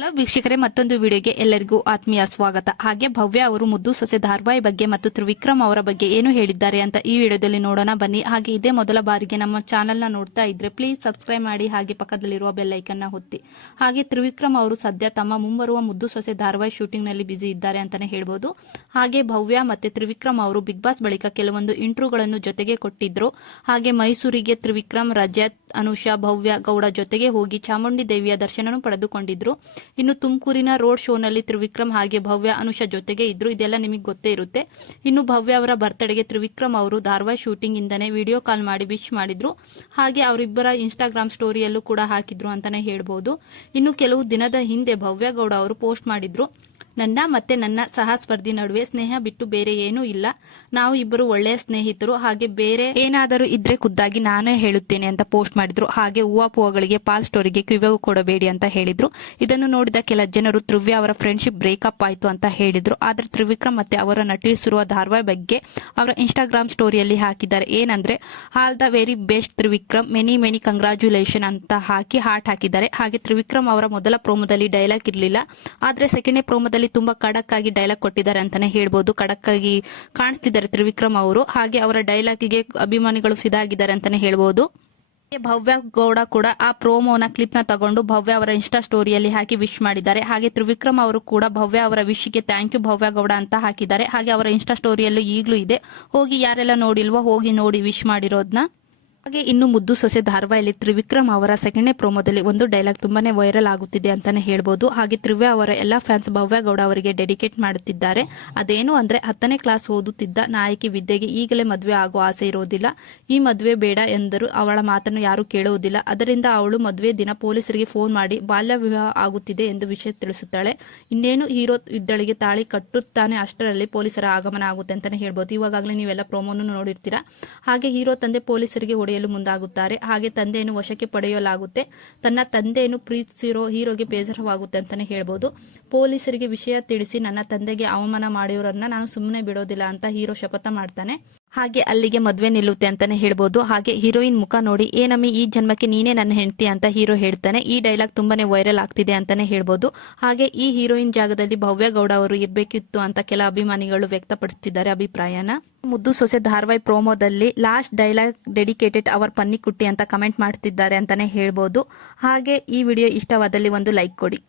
Hello ವೀಕ್ಷಕರೇ, ಮತ್ತೊಂದು ವಿಡಿಯೋಗೆ ಎಲ್ಲರಿಗೂ ಆತ್ಮೀಯ ಸ್ವಾಗತ. ಹಾಗೆ ಭವ್ಯ ಅವರು ಮುದ್ದು ಸೊಸೆ ಧಾರಾವಾಹಿ ಬಗ್ಗೆ ಮತ್ತು ತ್ರಿವಿಕ್ರಮ್ ಅವರ ಬಗ್ಗೆ ಏನು ಹೇಳಿದ್ದಾರೆ ಅಂತ ಈ ವಿಡಿಯೋದಲ್ಲಿ ನೋಡೋಣ ಬನ್ನಿ. ಹಾಗೆ ಇದೇ ಮೊದಲ ಬಾರಿಗೆ ನಮ್ಮ ಚಾನೆಲ್ ನ ನೋಡ್ತಾ ಇದ್ರೆ ಪ್ಲೀಸ್ ಸಬ್ಸ್ಕ್ರೈಬ್ ಮಾಡಿ, ಹಾಗೆ ಪಕ್ಕದಲ್ಲಿರುವ ಬೆಲ್ ಐಕನ್ ನ ಒತ್ತಿ. ಹಾಗೆ ತ್ರಿವಿಕ್ರಮ್ ಅವರು ಸದ್ಯ ತಮ್ಮ ಮುಂಬರುವ ಮುದ್ದು ಸೊಸೆ ಧಾರಾವಾಹಿ ಶೂಟಿಂಗ್ ನಲ್ಲಿ ಬಿಸಿ ಇದ್ದಾರೆ ಅಂತಾನೆ ಹೇಳ್ಬೋದು. ಹಾಗೆ ಭವ್ಯ ಮತ್ತೆ ತ್ರಿವಿಕ್ರಮ್ ಅವರು ಬಿಗ್ ಬಾಸ್ ಬಳಿಕ ಕೆಲವೊಂದು ಇಂಟರ್ವ್ಯೂಗಳನ್ನು ಜೊತೆಗೆ ಕೊಟ್ಟಿದ್ರು. ಹಾಗೆ ಮೈಸೂರಿಗೆ ತ್ರಿವಿಕ್ರಮ್, ರಜತ್, ಅನುಷಾ, ಭವ್ಯ ಗೌಡ ಜೊತೆಗೆ ಹೋಗಿ ಚಾಮುಂಡಿ ದೇವಿಯ ದರ್ಶನ ಪಡೆದುಕೊಂಡಿದ್ರು. ಇನ್ನು ತುಮಕೂರಿನ ರೋಡ್ ಶೋನಲ್ಲಿ ತ್ರಿವಿಕ್ರಮ್ ಹಾಗೆ ಭವ್ಯ, ಅನುಷಾ ಜೊತೆಗೆ ಇದ್ರು. ಇದೆಲ್ಲ ನಿಮಗೆ ಗೊತ್ತೇ ಇರುತ್ತೆ. ಇನ್ನು ಭವ್ಯ ಅವರ ಬರ್ತ್ಡೇಗೆ ತ್ರಿವಿಕ್ರಮ್ ಅವರು ಧಾರಾವಾಹಿ ಶೂಟಿಂಗ್ ಇಂದನೇ ವಿಡಿಯೋ ಕಾಲ್ ಮಾಡಿ ವಿಶ್ ಮಾಡಿದ್ರು. ಹಾಗೆ ಅವರಿಬ್ಬರ ಇನ್ಸ್ಟಾಗ್ರಾಮ್ ಸ್ಟೋರಿಯಲ್ಲೂ ಕೂಡ ಹಾಕಿದ್ರು ಅಂತಾನೆ ಹೇಳ್ಬೋದು. ಇನ್ನು ಕೆಲವು ದಿನದ ಹಿಂದೆ ಭವ್ಯ ಗೌಡ ಅವರು ಪೋಸ್ಟ್ ಮಾಡಿದ್ರು, ನನ್ನ ಮತ್ತೆ ನನ್ನ ಸಹ ಸ್ಪರ್ಧಿ ನಡುವೆ ಸ್ನೇಹ ಬಿಟ್ಟು ಬೇರೆ ಏನೂ ಇಲ್ಲ. ನಾವು ಇಬ್ಬರು ಒಳ್ಳೆಯ ಸ್ನೇಹಿತರು. ಹಾಗೆ ಬೇರೆ ಏನಾದರೂ ಇದ್ರೆ ಖುದ್ದಾಗಿ ನಾನೇ ಹೇಳುತ್ತೇನೆ ಅಂತ ಪೋಸ್ಟ್ ಮಾಡಿದ್ರು. ಹಾಗೆ ಹೂವಗಳಿಗೆ ಪಾಲ್ ಸ್ಟೋರಿಗೆ ಕಿವಿಗೂ ಕೊಡಬೇಡಿ ಅಂತ ಹೇಳಿದ್ರು. ಇದನ್ನು ನೋಡಿದ ಕೆಲ ಜನರು ತ್ರಿವ್ಯ ಅವರ ಫ್ರೆಂಡ್ಶಿಪ್ ಬ್ರೇಕಪ್ ಆಯ್ತು ಅಂತ ಹೇಳಿದ್ರು. ಆದ್ರೆ ತ್ರಿವಿಕ್ರಮ್ ಮತ್ತೆ ಅವರ ನಟಿಸಿರುವ ಧಾರಾವಾಹಿ ಬಗ್ಗೆ ಅವರ ಇನ್ಸ್ಟಾಗ್ರಾಮ್ ಸ್ಟೋರಿಯಲ್ಲಿ ಹಾಕಿದ್ದಾರೆ. ಏನಂದ್ರೆ, all the very best Trivikram, many congratulation ಅಂತ ಹಾಕಿ ಹಾರ್ಟ್ ಹಾಕಿದ್ದಾರೆ. ಹಾಗೆ ತ್ರಿವಿಕ್ರಮ್ ಅವರ ಮೊದಲ ಪ್ರೋಮೋದಲ್ಲಿ ಡೈಲಾಗ್ ಇರಲಿಲ್ಲ, ಆದ್ರೆ ಸೆಕೆಂಡ್ ಪ್ರೋಮೋದಲ್ಲಿ ತುಂಬಾ ಖಡಕ್ ಆಗಿ ಡೈಲಾಗ್ ಕೊಟ್ಟಿದ್ದಾರೆ ಅಂತಾನೆ ಹೇಳ್ಬೋದು. ಖಡಕ್ ಆಗಿ ಕಾಣಿಸ್ತಿದ್ದಾರೆ ತ್ರಿವಿಕ್ರಮ್ ಅವರು. ಹಾಗೆ ಅವರ ಡೈಲಾಗಿಗೆ ಅಭಿಮಾನಿಗಳು ಫಿದಾ ಆಗಿದ್ದಾರೆ ಅಂತಾನೆ ಹೇಳ್ಬೋದು. ಭವ್ಯ ಗೌಡ ಕೂಡ ಆ ಪ್ರೋಮೋನ ಕ್ಲಿಪ್ ನ ತಗೊಂಡು ಭವ್ಯ ಅವರ ಇನ್ಸ್ಟಾ ಸ್ಟೋರಿಯಲ್ಲಿ ಹಾಕಿ ವಿಶ್ ಮಾಡಿದ್ದಾರೆ. ಹಾಗೆ ತ್ರಿವಿಕ್ರಮ್ ಅವರು ಕೂಡ ಭವ್ಯ ಅವರ ವಿಶ್ಗೆ ಥ್ಯಾಂಕ್ ಯು ಭವ್ಯ ಗೌಡ ಅಂತ ಹಾಕಿದ್ದಾರೆ. ಹಾಗೆ ಅವರ ಇನ್ಸ್ಟಾ ಸ್ಟೋರಿಯಲ್ಲೂ ಈಗಲೂ ಇದೆ, ಹೋಗಿ ಯಾರೆಲ್ಲ ನೋಡಿಲ್ವೋ ಹೋಗಿ ನೋಡಿ ವಿಶ್ ಮಾಡಿರೋದನ್ನ. ಹಾಗೆ ಇನ್ನು ಮುದ್ದು ಸೊಸೆ ಧಾರಾವಾಹಿಯಲ್ಲಿ ತ್ರಿವಿಕ್ರಮ್ ಅವರ ಸೆಕೆಂಡ್ ಪ್ರೋಮೋದಲ್ಲಿ ಒಂದು ಡೈಲಾಗ್ ತುಂಬಾನೇ ವೈರಲ್ ಆಗುತ್ತಿದೆ ಅಂತಾನೆ ಹೇಳ್ಬೋದು. ಹಾಗೆ ತ್ರಿವ್ಯ ಅವರ ಎಲ್ಲಾ ಫ್ಯಾನ್ಸ್ ಭವ್ಯ ಗೌಡ ಅವರಿಗೆ ಡೆಡಿಕೇಟ್ ಮಾಡುತ್ತಿದ್ದಾರೆ. ಅದೇನು ಅಂದ್ರೆ, 10ನೇ ಕ್ಲಾಸ್ ಓದುತ್ತಿದ್ದ ನಾಯಕಿ ವಿದ್ಯೆಗೆ ಈಗಲೇ ಮದುವೆ ಆಗೋ ಆಸೆ ಇರೋದಿಲ್ಲ. ಈ ಮದುವೆ ಬೇಡ ಎಂದರೂ ಅವಳ ಮಾತನ್ನು ಯಾರು ಕೇಳುವುದಿಲ್ಲ. ಅದರಿಂದ ಅವಳು ಮದುವೆ ದಿನ ಪೊಲೀಸರಿಗೆ ಫೋನ್ ಮಾಡಿ ಬಾಲ್ಯ ವಿವಾಹ ಆಗುತ್ತಿದೆ ಎಂದು ವಿಷಯ ತಿಳಿಸುತ್ತಾಳೆ. ಇನ್ನೇನು ಹೀರೋ ಇದ್ದಳಿಗೆ ತಾಳಿ ಕಟ್ಟುತ್ತಾನೆ, ಅಷ್ಟರಲ್ಲಿ ಪೊಲೀಸರ ಆಗಮನ ಆಗುತ್ತೆ ಅಂತಾನೆ ಹೇಳ್ಬೋದು. ಇವಾಗಲೇ ನೀವೆಲ್ಲ ಪ್ರೋಮೋನು ನೋಡಿರ್ತೀರಾ. ಹಾಗೆ ಹೀರೋ ತಂದೆ ಪೊಲೀಸರಿಗೆ ಹೊಡೆಯಲು ಮುಂದಾಗುತ್ತಾರೆ. ಹಾಗೆ ತಂದೆಯನ್ನು ವಶಕ್ಕೆ ಪಡೆಯಲಾಗುತ್ತೆ. ತನ್ನ ತಂದೆಯನ್ನು ಪ್ರೀತಿಸಿರೋ ಹೀರೋಗೆ ಬೇಸರವಾಗುತ್ತೆ ಅಂತಾನೆ ಹೇಳ್ಬೋದು. ಪೊಲೀಸರಿಗೆ ವಿಷಯ ತಿಳಿಸಿ ನನ್ನ ತಂದೆಗೆ ಅವಮಾನ ಮಾಡಿರೋರನ್ನ ನಾನು ಸುಮ್ಮನೆ ಬಿಡೋದಿಲ್ಲ ಅಂತ ಹೀರೋ ಶಪಥ ಮಾಡ್ತಾನೆ. ಹಾಗೆ ಅಲ್ಲಿಗೆ ಮದ್ವೆ ನಿಲ್ಲುತ್ತೆ ಅಂತಾನೆ ಹೇಳ್ಬೋದು. ಹಾಗೆ ಹೀರೋಯಿನ್ ಮುಖ ನೋಡಿ, ಏನಮ್ಮಿ ಈ ಜನ್ಮಕ್ಕೆ ನೀನೇ ನನ್ನ ಹೆಂಡತಿ ಅಂತ ಹೀರೋ ಹೇಳ್ತಾನೆ. ಈ ಡೈಲಾಗ್ ತುಂಬಾನೇ ವೈರಲ್ ಆಗ್ತಿದೆ ಅಂತಾನೆ ಹೇಳ್ಬೋದು. ಹಾಗೆ ಈ ಹೀರೋಯಿನ್ ಜಾಗದಲ್ಲಿ ಭವ್ಯ ಗೌಡ ಅವರು ಇರ್ಬೇಕಿತ್ತು ಅಂತ ಕೆಲ ಅಭಿಮಾನಿಗಳು ವ್ಯಕ್ತಪಡಿಸುತ್ತಿದ್ದಾರೆ ಅಭಿಪ್ರಾಯನ. ಮುದ್ದು ಸೊಸೆ ಧಾರಾವಾಹಿ ಪ್ರೋಮೋದಲ್ಲಿ ಲಾಸ್ಟ್ ಡೈಲಾಗ್ ಡೆಡಿಕೇಟೆಡ್ ಅವರ್ ಪನ್ನಿಕುಟ್ಟಿ ಅಂತ ಕಮೆಂಟ್ ಮಾಡ್ತಿದ್ದಾರೆ ಅಂತಾನೆ ಹೇಳ್ಬೋದು. ಹಾಗೆ ಈ ವಿಡಿಯೋ ಇಷ್ಟವಾದಲ್ಲಿ ಒಂದು ಲೈಕ್ ಕೊಡಿ.